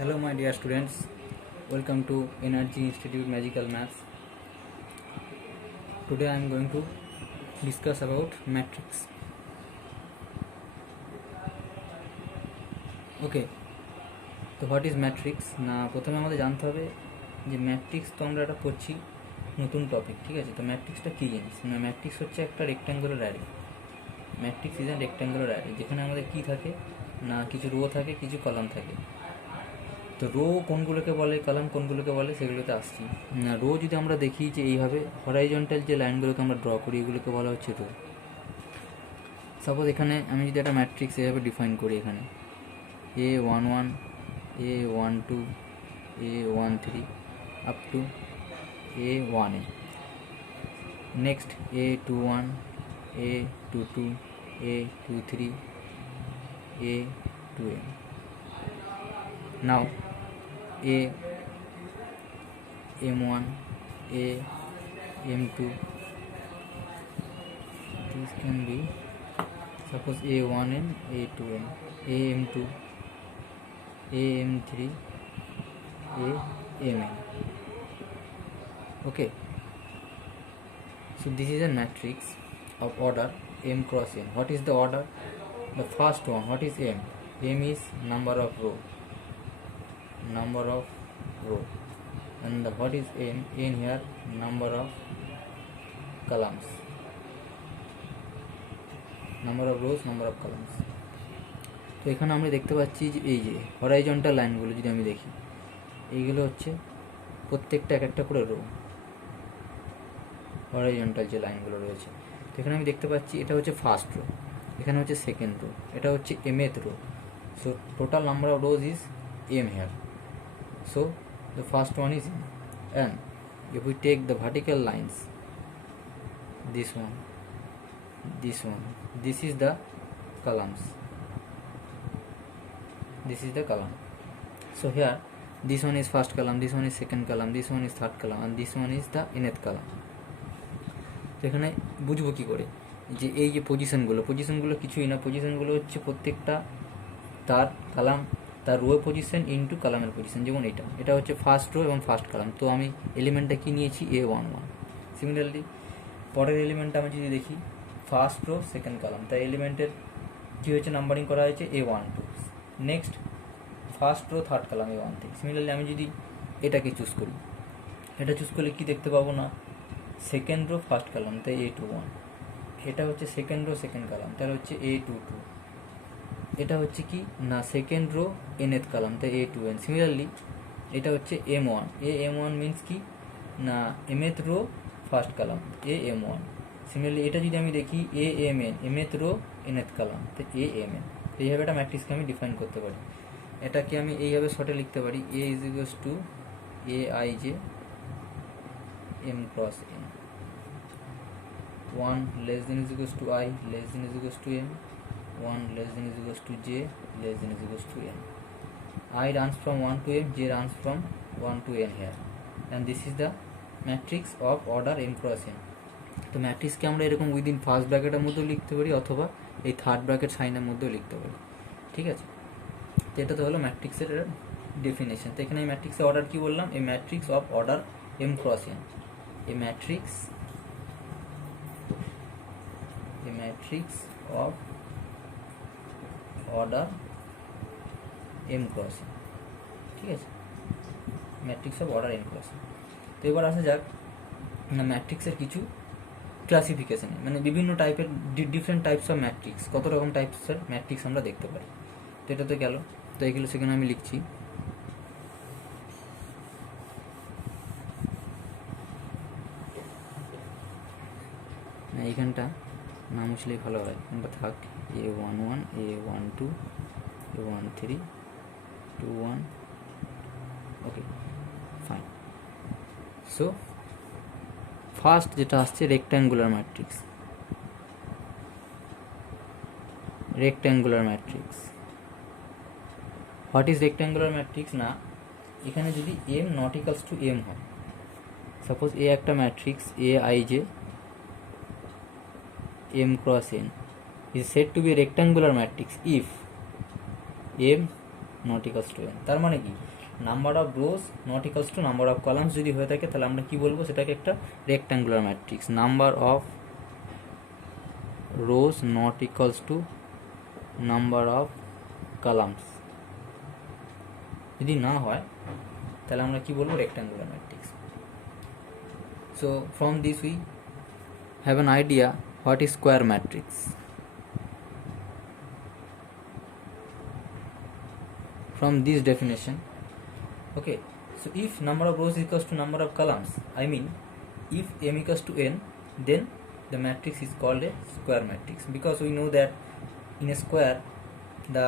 Hello my dear students, welcome to Energy Institute Magical Maths. Today I am going to discuss about matrix. Okay, তো what is matrix না প্রথমে আমাদের জানতে হবে যে ম্যাট্রিক্স তো আমরা একটা পড়ছি নতুন টপিক, ঠিক আছে? তো ম্যাট্রিক্সটা কী জিনিস না, ম্যাট্রিক্স হচ্ছে একটা rectangular array. Matrix is an rectangular array, যেখানে আমাদের কী থাকে না কিছু রো থাকে, কিছু কলাম থাকে। তো রো কোনগুলোকে বলে, কলাম কোনগুলোকে বলে, সেগুলোতে আসছি না। রো যদি আমরা দেখি যে এইভাবে হরাইজন্টাল যে লাইনগুলোকে আমরা ড্র করি, এগুলোকে বলা হচ্ছে রো। সাপোজ এখানে আমি যদি একটা ম্যাট্রিক্স এভাবে ডিফাইন করি, এখানে A11, A12, A13 up to A1A, next A21, A22, A23, A2N. Now A M1, A M2, this can be suppose A1N, A2N, AM2, AM3, AMN. Okay, so this is a matrix of order M cross N. What is the order? The first one, what is M? M is number of row, and what is N? N here number of columns, number of rows, number of columns. তো এখানে আমরা দেখতে পাচ্ছি যে এই যে হরাইজন্টাল লাইনগুলো যদি আমি দেখি, এইগুলো হচ্ছে প্রত্যেকটা এক একটা করে রো, হরাইজন্টাল যে লাইনগুলো রয়েছে। তো এখানে আমি দেখতে পাচ্ছি এটা হচ্ছে ফার্স্ট রো, এখানে হচ্ছে সেকেন্ড রো, এটা হচ্ছে mth row. So total number of rows is m here. So the first one is M, and if we take the vertical lines, this one, this is the columns, this is the column. So here this one is first column, this one is second column, this one is third column, and this one is the nth column. তো এখানে বুঝবো কী করে যে এই যে পজিশনগুলো কিছুই না, পজিশনগুলো হচ্ছে প্রত্যেকটা তার কালাম, তার রো পজিশন ইন্টু কালামের পজিশন। যেমন এটা হচ্ছে ফার্স্ট রো এবং ফার্স্ট কালাম, তো আমি এলিমেন্টটা কি নিয়েছি A11। সিমিলারলি পরের এলিমেন্টটা আমি যদি দেখি ফার্স্ট রো সেকেন্ড কালাম, তাই এলিমেন্টের কী হয়েছে নাম্বারিং করা হয়েছে A12। Next first row third column A13। Similarly আমি যদি এটাকে চুজ করি, এটা চুজ করলে কি দেখতে পাবো না সেকেন্ড রো ফার্স্ট কালাম, তাই A21। এটা হচ্ছে সেকেন্ড রো সেকেন্ড কালাম, তাহলে হচ্ছে A22। এটা হচ্ছে কি না সেকেন্ড রো nth কালাম, তাই A2N। সিমিলারলি এটা হচ্ছে M1, AM1 মিনস কি না mth রো ফার্স্ট কালাম, AM1। সিমিলারলি এটা যদি আমি দেখি AMN, mth রো nth কালাম, তো AMN। এইভাবে একটা ম্যাট্রিক্সকে আমি ডিফাইন করতে পারি। এটাকে আমি এইভাবে শর্টে লিখতে পারি A is equals to AIJ M cross N, 1 less than is equals to I, less than is equals to M, 1 less than is equals to J, less than is equals to N. I runs from 1 to M, J runs from 1 to N here, and this is the matrix of order M cross N. তো ম্যাট্রিক্সকে আমরা এরকম within first ব্র্যাকেটের মধ্যেও লিখতে পারি, অথবা এই থার্ড ব্র্যাকেট সাইনের মধ্যেও লিখতে পারি, ঠিক আছে? তো এটা তো হলো ম্যাট্রিক্সের ডেফিনেশন। তো এখানে এই ম্যাট্রিক্সের অর্ডার কী বললাম, এই matrix of order M cross N, a matrix of order M cross N, ঠিক আছে? Matrix of order M cross N। তো এবার আসা যাক না ম্যাট্রিক্সের কিছু ক্লাসিফিকেশানে, মানে বিভিন্ন টাইপের ডিফারেন্ট টাইপস অফ ম্যাট্রিক্স, কত রকম টাইপসের ম্যাট্রিক্স আমরা দেখতে পারি। তো এটা তো গেল, তো এগুলো সেখানে আমি লিখছি না, এইখানটা না মুছলেই ভালো হয়, কোনটা থাক A11, A12, A13, 21, okay fine. So first যেটা আসছে rectangular matrix, what is rectangular matrix না, এখানে যদি M not equals two M হয়, সাপোজ এ একটা matrix AIJ M cross N is said to be a rectangular matrix if M not equals two n। তার মানে কি, number of rose not equals two number of columns যদি হয়ে থাকে তাহলে আমরা কি বলবো, সেটাকে একটা rectangular matrix. Number of rose not equals two number of columns যদি না হয় তাহলে আমরা কি বলবো, rectangular matrix. So from this we have an idea what is square matrix. From this definition, okay, so if number of rows equals to number of columns, I mean if m equals to n, then the matrix is called a square matrix, because we know that in a square the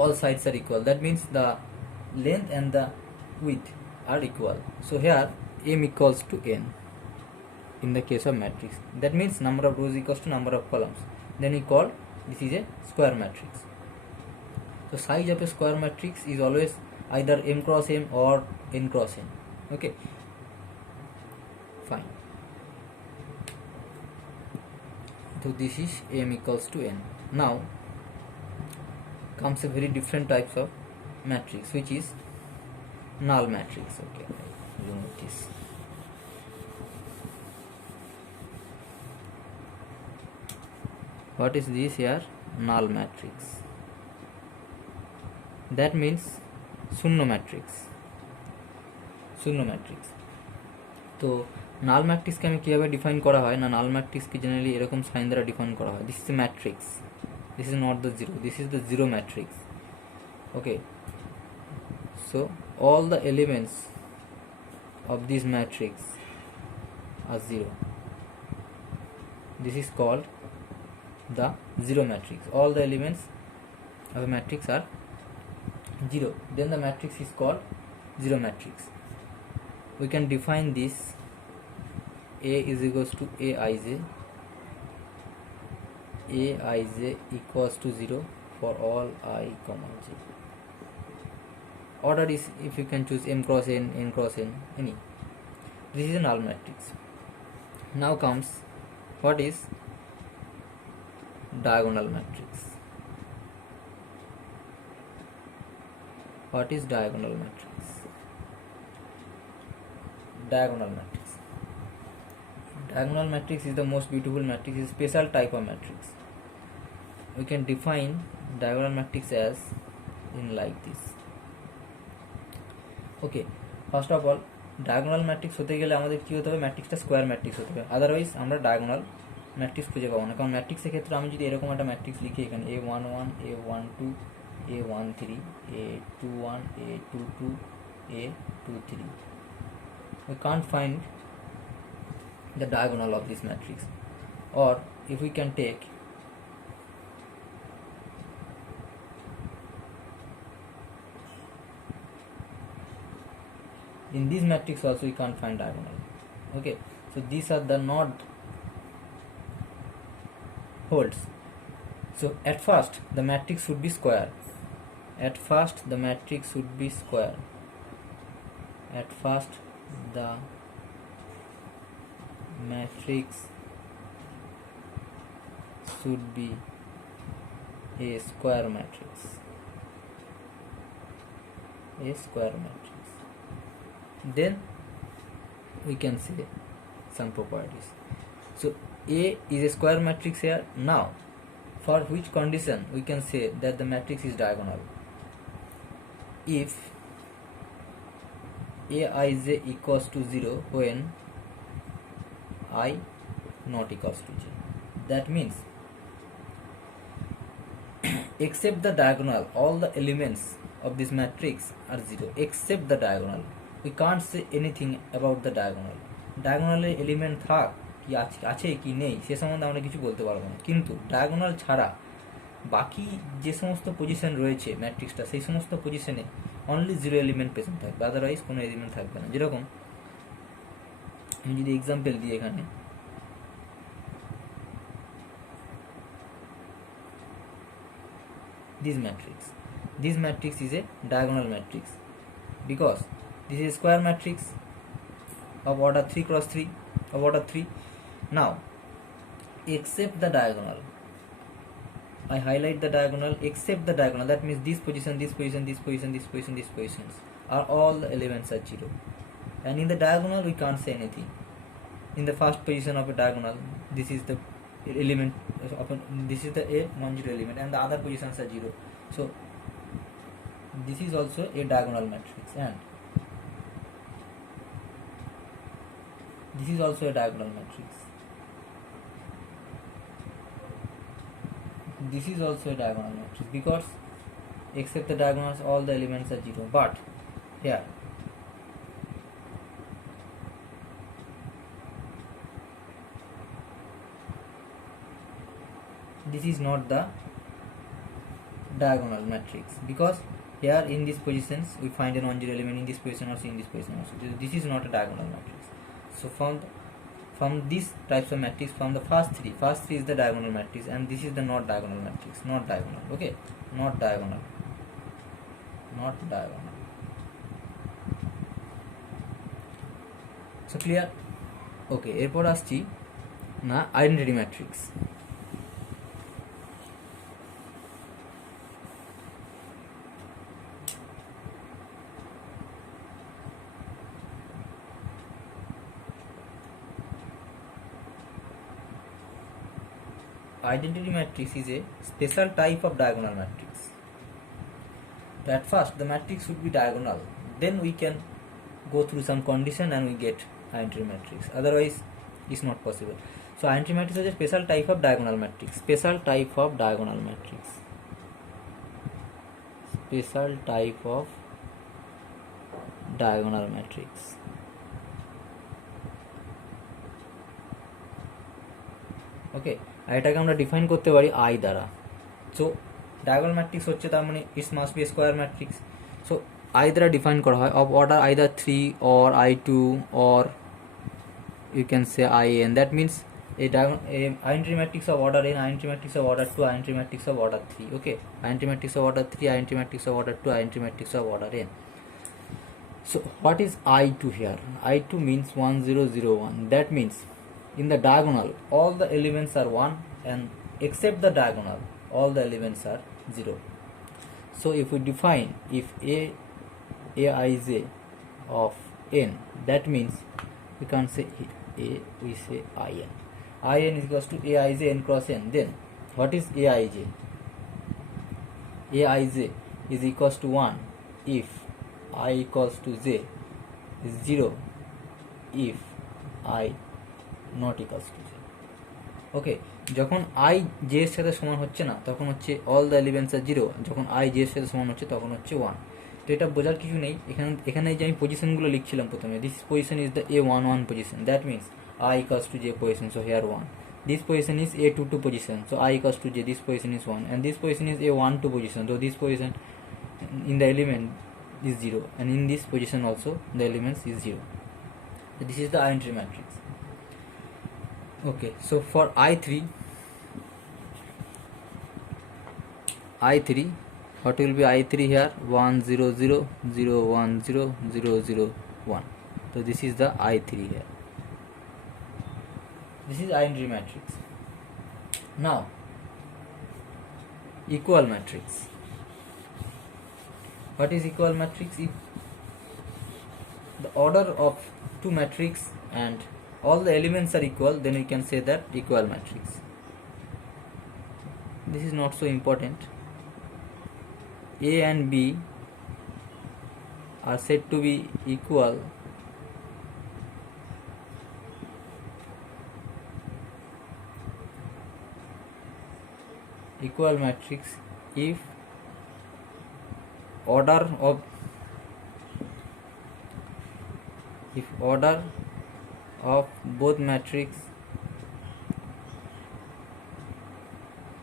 all sides are equal, that means the length and the width are equal. So here m equals to n in the case of matrix, that means number of rows equals to number of columns, then we call this is a square matrix. So size of a square matrix is always either m cross m or n cross n. Okay, fine. So this is m equals to n. Now comes a very different types of matrix, which is null matrix. Okay, remove this. What is this here? Null matrix. That means শূন্য ম্যাট্রিক্স। শূন্য ম্যাট্রিক্স। তো নাল ম্যাট্রিক্সকে আমি কীভাবে ডিফাইন করা হয় না, নাল ম্যাট্রিক্সকে জেনারেলি এরকম সাইন দ্বারা ডিফাইন করা হয়, this is a matrix, this is not the zero, this is the zero matrix. Okay, so all the elements of this matrix are zero, this is called the zero matrix. All the elements of a matrix are zero, then the matrix is called zero matrix. We can define this: A is equals to Aij, Aij equals to 0 for all I comma j. Order is, if you can choose m cross n, n cross n, any. This is a null matrix. Now comes what is diagonal matrix. What is diagonal matrix? Diagonal matrix. Diagonal matrix is the most beautiful matrix, is a special type of matrix. We can define diagonal matrix as in like this. Okay, first of all, diagonal matrix হতে গেলে আমাদের কি হতে হবে, ম্যাট্রিক্সটা square matrix হতে হবে, আদারওয়াইজ আমরা ডায়াগোনাল ম্যাট্রিক্স খুঁজে পাবো না। কারণ ম্যাট্রিক্সের ক্ষেত্রে আমি যদি এরকম একটা ম্যাট্রিক্স লিখি, এখানে A11, A12, A13, A21, A22, A23, we can't find the diagonal of this matrix. Or if we can take in this matrix also we can't find diagonal. Okay, so these are the not holds. So at first the matrix should be square. At first the matrix should be square. At first the matrix should be a square matrix. A square matrix. Then we can say some properties. So A is a square matrix here. Now for which condition we can say that the matrix is diagonal? If Aij equals to 0 when I not equals to j. That means except the diagonal, all the elements of this matrix are 0 except the diagonal. We can't say anything about the diagonal. Diagonal element থাক কি আছে কি নেই সে সম্বন্ধে আমরা কিছু বলতে পারবো না, কিন্তু ডায়াগোনাল ছাড়া বাকি যে সমস্ত পজিশন রয়েছে ম্যাট্রিক্সটা, সেই সমস্ত পজিশনে অনলি জিরো এলিমেন্ট প্রেজেন্ট থাকবে, আদারওয়াইজ কোনো এলিমেন্ট থাকবে না। যেরকম আমি যদি এক্সাম্পল দিই, এখানে this matrix is a diagonal matrix because this is a square matrix of order 3 cross 3 of order 3. Now except the diagonal, I highlight the diagonal except the diagonal, that means this position, this position, this position, this position, these positions are all the elements are 0. And in the diagonal we can't say anything. In the first position of a diagonal, this is the element of this is the a non-zero element, and the other positions are 0. So this is also a diagonal matrix, and this is also a diagonal matrix. This is also a diagonal matrix, because except the diagonals all the elements are 0. But here this is not the diagonal matrix, because here in these positions we find a non-zero element, in this position also, in this position also. This is not a diagonal matrix. So from these types of matrix, from the first three is the diagonal matrix, and this is the not diagonal matrix. Not diagonal. Okay, not diagonal. So clear? Okay, এরপর আসছি না identity matrix. Identity matrix is a special type of diagonal matrix. At first the matrix should be diagonal, then we can go through some condition and we get identity matrix, otherwise it's not possible. So identity matrix is a special type of diagonal matrix. Special type of diagonal matrix. Special type of diagonal matrix. ওকে, আর এটাকে আমরা ডিফাইন করতে পারি আই দ্বারা। So diagonal matrix হচ্ছে তার মানে it's must be square matrix. So I দ্বারা define করা হয় of order either 3 or I2 or you can say IN. That means a identity matrix of order n, identity matrix of order 2, identity matrix of order 3. Okay, identity matrix of order 3, identity matrix of order 2, identity matrix of order n. So what is I2 here? I2 means 1 0 0 1. That means in the diagonal all the elements are 1, and except the diagonal all the elements are 0. So if we define if aij of n, that means we can't say a, we say in is equals to aij n cross n. Then what is aij? Aij is equals to 1 if I equals to j is 0 if I not equals to j. ওকে, যখন i j এর সাথে সমান হচ্ছে না তখন হচ্ছে all the elements আর 0, যখন i j এর সাথে সমান হচ্ছে তখন হচ্ছে 1। তো এটা বোঝার কিছু নেই, এখানে যে আমি পজিশনগুলো লিখছিলাম প্রথমে, this position is the a11 position, that means i equals to j position, so here 1. This position is a22 position, so i equals to j, this position is 1, and this position is a12 position, so this position in the element is 0, and in this position also the elements is 0. So this is the identity matrix. Okay, so for I3, what will be I3 here? 1 0 0 0 1 0 0 0 1. So this is the I3 here. This is identity matrix. Now equal matrix. What is equal matrix? If the order of two matrix and all the elements are equal, then we can say that equal matrix. This is not so important. A and B are said to be equal matrix if order of both matrix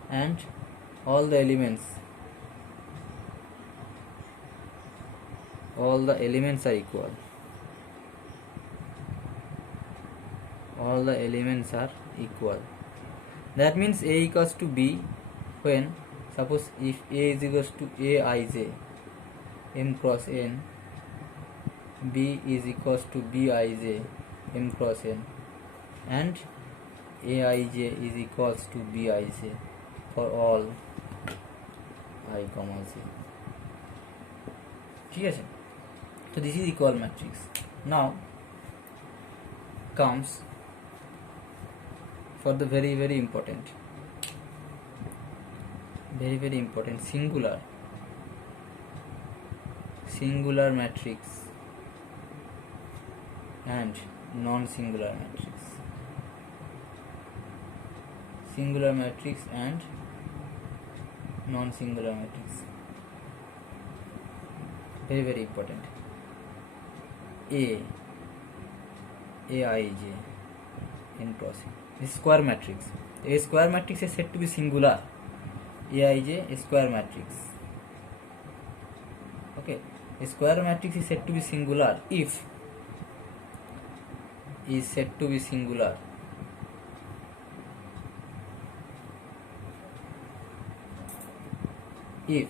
and all the elements are equal. All the elements are equal. That means A equals to B when, suppose if A is equals to Aij m cross n, B is equals to Bij m cross n, and Aij is equals to Bij for all I comma j. ঠিক আছে, so this is equal matrix. Now comes for the very very important singular matrix and non-singular matrix. Singular matrix and non-singular matrix, very very important. Aij n cross n. This square matrix. A square matrix is said to be singular. Aij a square matrix. Okay, a square matrix is said to be singular if if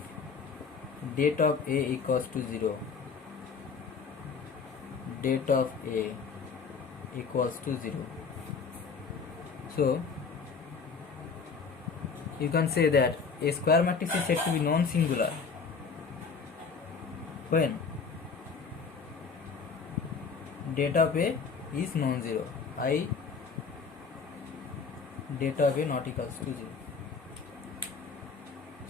date of A equals to 0, date of A equals to 0. So you can say that a square matrix is said to be non-singular when date of A is non-zero, i date of A not equals to 0.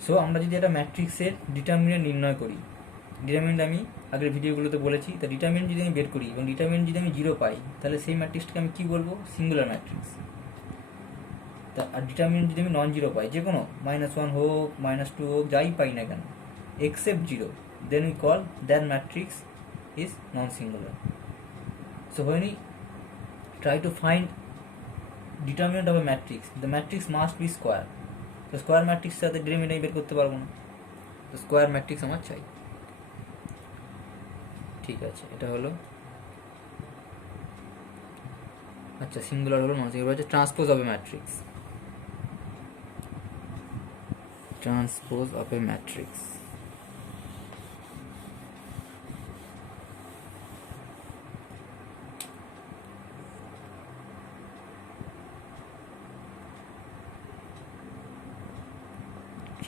সো আমরা যদি একটা ম্যাট্রিক্সের ডিটারমিনেন্ট নির্ণয় করি, ডিটারমিনেন্ট আমি আগের ভিডিওগুলোতে বলেছি, তা ডিটারমিনেন্ট যদি আমি বের করি এবং ডিটারমিনেন্ট যদি আমি 0 পাই, তাহলে সেই ম্যাট্রিক্সটাকে আমি কী বলবো? Singular matrix. তা আর ডিটারমিনেন্ট যদি আমি নন জিরো পাই, যে কোনো -1 হোক -2 হোক, যাই পাই না কেন, except 0, then we call that matrix is non-singular. So when we try to find determinant of a matrix, the matrix must be square. তো স্কোয়ার ম্যাট্রিক্সের সাথে ডিটারমিনেন্ট আমি বের করতে পারবো না, তো স্কোয়ার ম্যাট্রিক্স আমার চাই। ঠিক আছে, এটা হলো আচ্ছা সিঙ্গুলার হলো, নন সিঙ্গুলার হচ্ছে transpose of A matrix. Transpose of A matrix,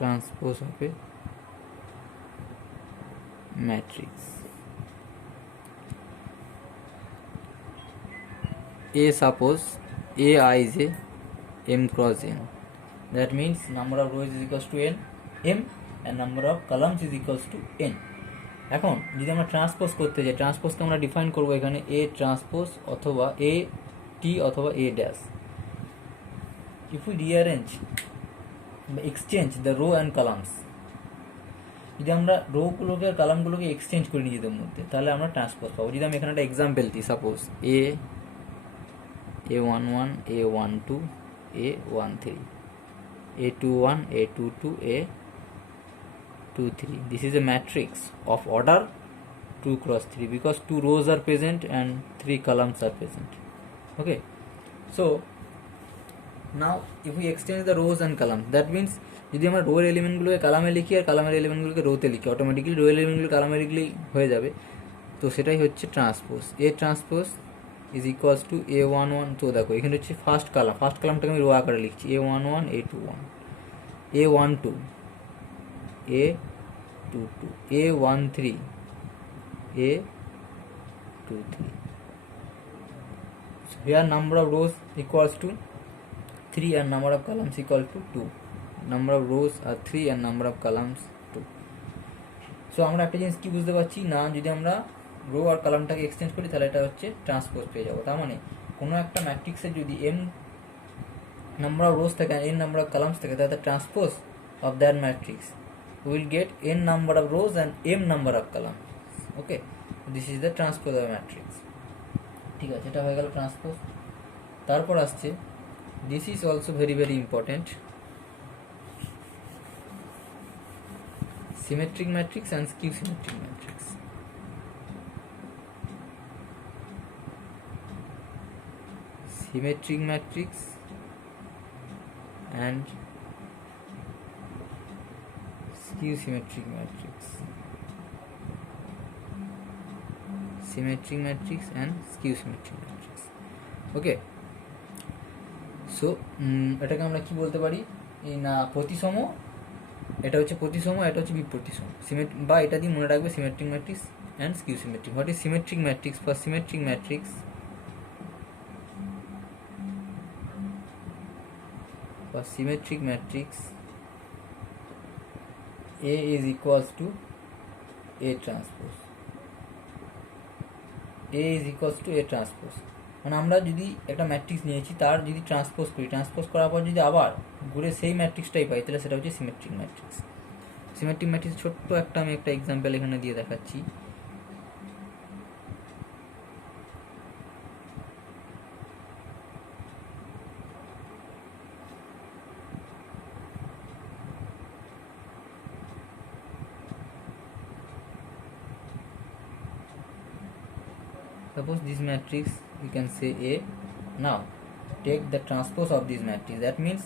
transpose of a matrix. A suppose AI is a m cross n. That means number of rows is equals to m and number of columns is equals to n. এখন যদি আমরা ট্রান্সপোজ করতে যাই, ট্রান্সপোজকে আমরা ডিফাইন করবো এখানে a transpose অথবা a t অথবা a dash. If we rearrange exchange the rho and columns, যদি আমরা রোগুলোকে আর কলামগুলোকে এক্সচেঞ্জ করে নিজেদের মধ্যে, তাহলে আমরা ট্রান্সপোজ পাবো। যদি আমি এখানে একটা এক্সাম্পল দিই, suppose A11 A12 A13 A21 A22 A23. This is a matrix of order 2 cross 3 because 2 rows are present and 3 columns are present. Okay, so now if we exchange the rows and columns, that means যদি আমরা রোয়ের এলিমেন্টগুলোকে কালামে লিখি আর কালামের এলিমেন্টগুলোকে রোতে লিখি, অটোমেটিক্যালি রোয়ের এলিমেন্টগুলো কালামে লিখলেই হয়ে যাবে। তো সেটাই হচ্ছে ট্রান্সপোজ। এ transpose is equals to A11। তো দেখো এখানে হচ্ছে ফার্স্ট কালামটাকে আমি রো আকারে লিখছি, A11 A21 A12 A22 A13 A23. So here number of rows equals to 3 and number of columns equal to 2. Number of rows are 3 and number of columns 2. So আমরা একটা জিনিস কি বুঝতে পারছি না, যদি আমরা রো আর কলামটাকে এক্সচেঞ্জ করি তাহলে এটা হচ্ছে ট্রান্সপোজ পেয়ে যাবো। তার মানে কোনো একটা ম্যাট্রিক্সের যদি m নাম্বার অফ রোজ থাকে n নাম্বার অফ কলামস থাকে, তাহলে transpose of that matrix will get n number of rose and m number of columns. Okay, this is the transpose of matrix. ঠিক আছে, এটা হয়ে গেল ট্রান্সপোজ। তারপর আসছে, this is also very very important, symmetric matrix and skew symmetric matrix. Symmetric matrix and skew symmetric matrix. Symmetric matrix and skew symmetric matrix. Okay, so এটাকে আমরা কি বলতে পারি, এই না প্রতিসম এটা হচ্ছে প্রতিসম, এটা হচ্ছে বিপ্রতিসম। বা এটা দিয়ে মনে রাখবে symmetric matrix and skew symmetric. What is symmetric matrix? For symmetric matrix, A is equals to A transpose. A is equals to A transpose, মানে আমরা যদি একটা ম্যাট্রিক্স নিয়েছি তার যদি ট্রান্সপোজ করি, ট্রান্সপোজ করার পর যদি আবার ঘুরে সেই ম্যাট্রিক্সটাই পাই, তাহলে সেটা হচ্ছে সিমেট্রিক ম্যাট্রিক্স। সিমেট্রিক ম্যাট্রিক্স ছোট্ট আমি একটা এক্সাম্পল এখানে দিয়ে দেখাচ্ছি। Suppose this matrix we can say A. Now take the transpose of this matrix. That means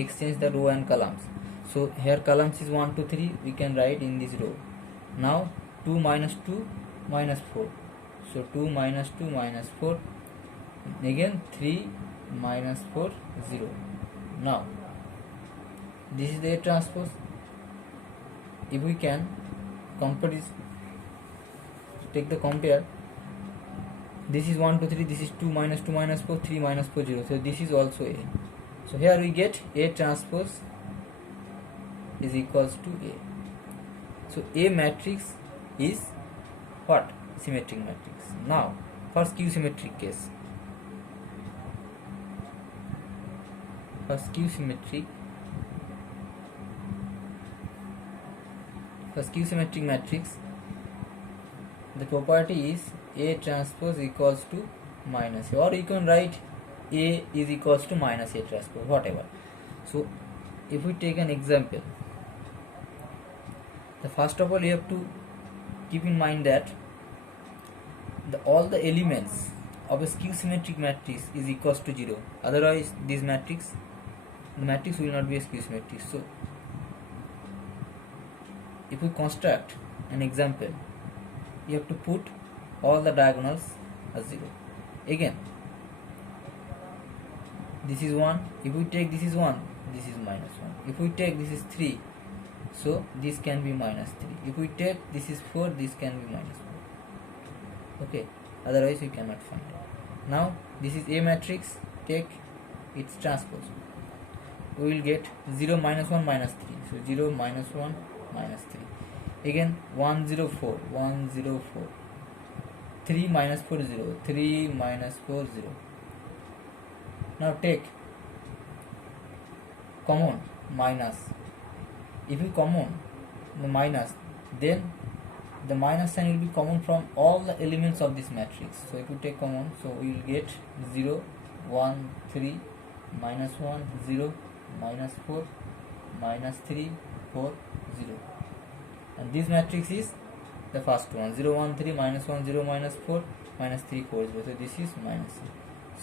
exchange the row and columns. So here columns is 1 2 3, we can write in this row. Now 2 minus 2 minus 4, so 2 minus 2 minus 4, again 3 minus 4 0. Now this is the A transpose. If we can compare this, take the compare, this is 1 2 3, this is 2 minus 2 minus 4, 3 minus 4 0, so this is also A. So here we get A transpose is equals to A. So A matrix is what? Symmetric matrix. Now for skew symmetric case, for skew symmetric matrix, the property is A transpose equals to minus A, or you can write A is equals to minus A transpose, whatever. So if we take an example, the first of all you have to keep in mind that all the elements of a skew symmetric matrix is equals to 0, otherwise this matrix, the matrix will not be a skew symmetric. So if we construct an example, you have to put all the diagonals as 0. Again this is 1, if we take this is 1, this is minus 1. If we take this is 3, so this can be minus 3. If we take this is 4, this can be minus 4. Okay, otherwise we cannot find it. Now this is A matrix, take its transpose, we will get 0 minus 1 minus 3, so 0 minus 1 minus 3. Again 1 0 4, 1 0 4, 3 minus 4 0, 3 minus 4 0. Now take common minus. If you common the minus, then the minus sign will be common from all the elements of this matrix. So if you take common, so we will get 0 1 3 minus 1 0 minus 4 minus 3 4 0, and this matrix is the first one, 0 1 3 minus 1 0 minus 4 minus 3 4 0, so this is minus A.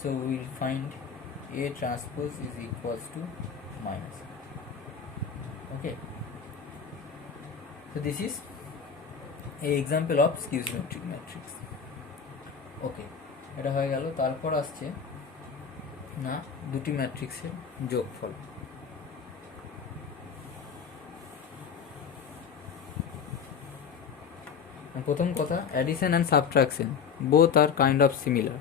So we will find A transpose is equals to minus A. Okay, so this is a example of skew symmetric matrix. Okay, এটা হয়ে গেল। তারপর আসছে না দুটি ম্যাট্রিক্সের যোগফল। প্রথম কথা, addition and subtraction both R kind of similar.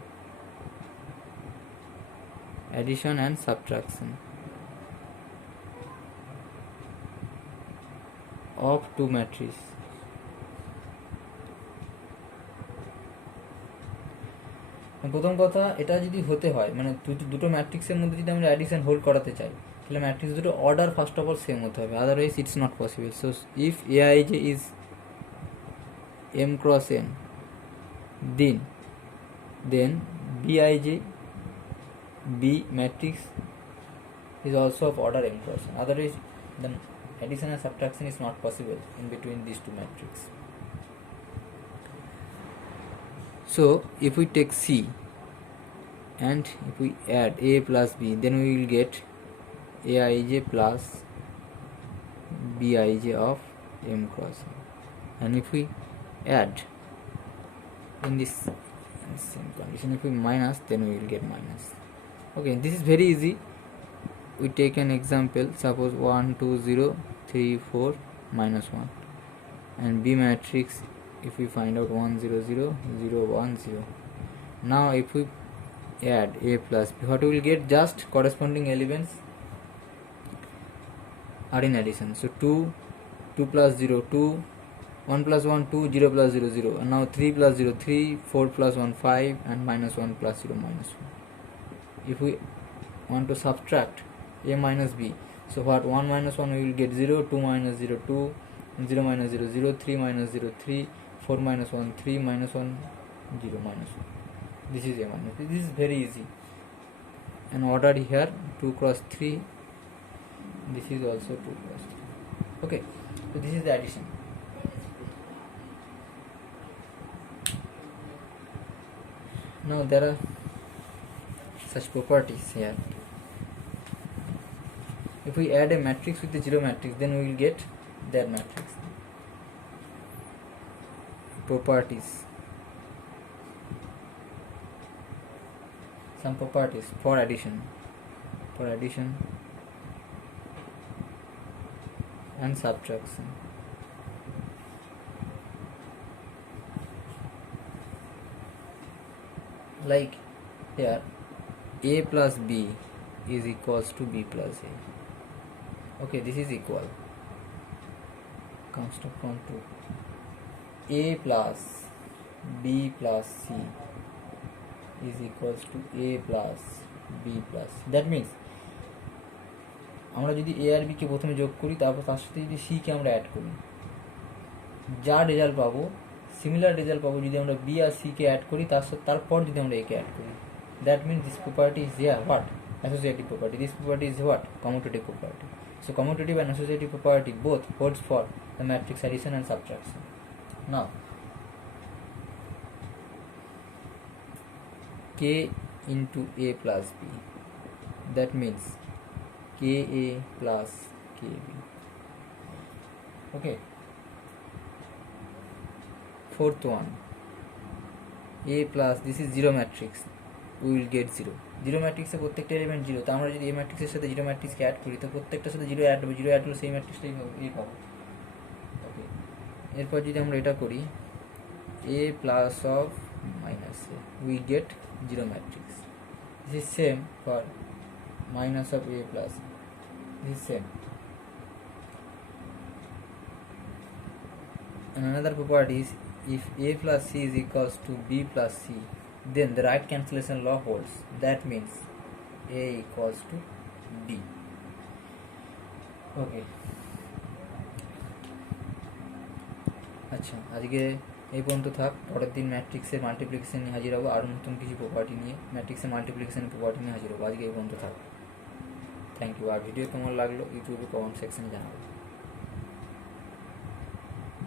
Addition and subtraction of two matrices. প্রথম কথা, এটা যদি হতে হয় মানে দুটো ম্যাট্রিক্সের মধ্যে যদি আমরা অ্যাডিশন হোল্ড করাতে চাই, তাহলে ম্যাট্রিক্স দুটো order first of all same হতে হবে, otherwise it's not possible. So if aij is m cross n, then bij b matrix is also of order m cross n, otherwise the addition and subtraction is not possible in between these two matrices. So if we take C and if we add A plus B, then we will get aij plus bij of m cross n, and if we add in this same condition, if we minus, then we will get minus. Okay, this is very easy. we take an example, suppose 1 2 0 3 4 minus 1, and B matrix if we find out 1 0 0 0 1 0. Now if we add A plus B, what we will get? Just corresponding elements are in addition. So 2 2 plus 0 2, 1 plus 1 2, 0 plus 0 0, and now 3 plus 0 3, 4 plus 1 5, and minus 1 plus 0 minus 1. If we want to subtract A minus B, so what? 1 minus 1 we will get 0, 2 minus 0 2, 0 minus 0 0, 3 minus 0 3, 4 minus 1 3, minus 1 0 minus 1. This is A minus B. This is very easy, and ordered here 2 cross 3. This is also 2 cross 3. Okay, so this is the addition. Now there are such properties here. If we add a matrix with the zero matrix, then we will get that matrix. Properties. Some properties for addition. For addition and subtraction. Like here, A plus B is equals to B plus A. Okay, this is equal. Comes to from 2. A plus B plus C is equals to A plus B plus C. That means আমরা যদি A আর B কে প্রথমে যোগ করি, তারপর তার সাথে যদি C কে আমরা অ্যাড করি, যা রেজাল্ট পাবো, সিমিলার রেজাল্ট পাবো যদি আমরা B আর C কে অ্যাড করি, তারপর যদি আমরা A কে অ্যাড করি. That means this property is here what? Associative property. This property is what? Commutative property. So commutative and associative property both holds for the matrix addition and subtraction. Now K into A plus B, that means Ka plus Kb. Okay, fourth one, A plus, this is zero matrix, we will get 0. জিরো ম্যাট্রিক্সে প্রত্যেকটা element zero, তো আমরা যদি এই ম্যাট্রিক্সের সাথে জিরো ম্যাট্রিক্সকে অ্যাড করি, তো প্রত্যেকটার সাথে জিরো অ্যাড হবে, জিরো অ্যাড হলে সেই ম্যাট্রিক্সটাই পাবো. ওকে, এরপর যদি আমরা এটা করি, A plus of minus A, we get zero matrix. This is same for minus of A plus A. This is same. And another property is, if A plus C is equals to B plus C, then the right cancellation law holds. That means A equals to B. Okay. আচ্ছা, আজকে এই পর্যন্ত থাক. পরের দিন ম্যাট্রিক্সের মাল্টিপ্লিকেশন নিয়ে হাজির হবো, আরও নতুন কিছু প্রপার্টি নিয়ে, ম্যাট্রিক্সের মাল্টিপ্লিকেশন প্রপার্টি নিয়ে হাজির হবো. আজকে এই পর্যন্ত থাক. Thank you. আর ভিডিও কেমন লাগলো ইউটিউবে কমেন্ট সেকশনে জানাবো.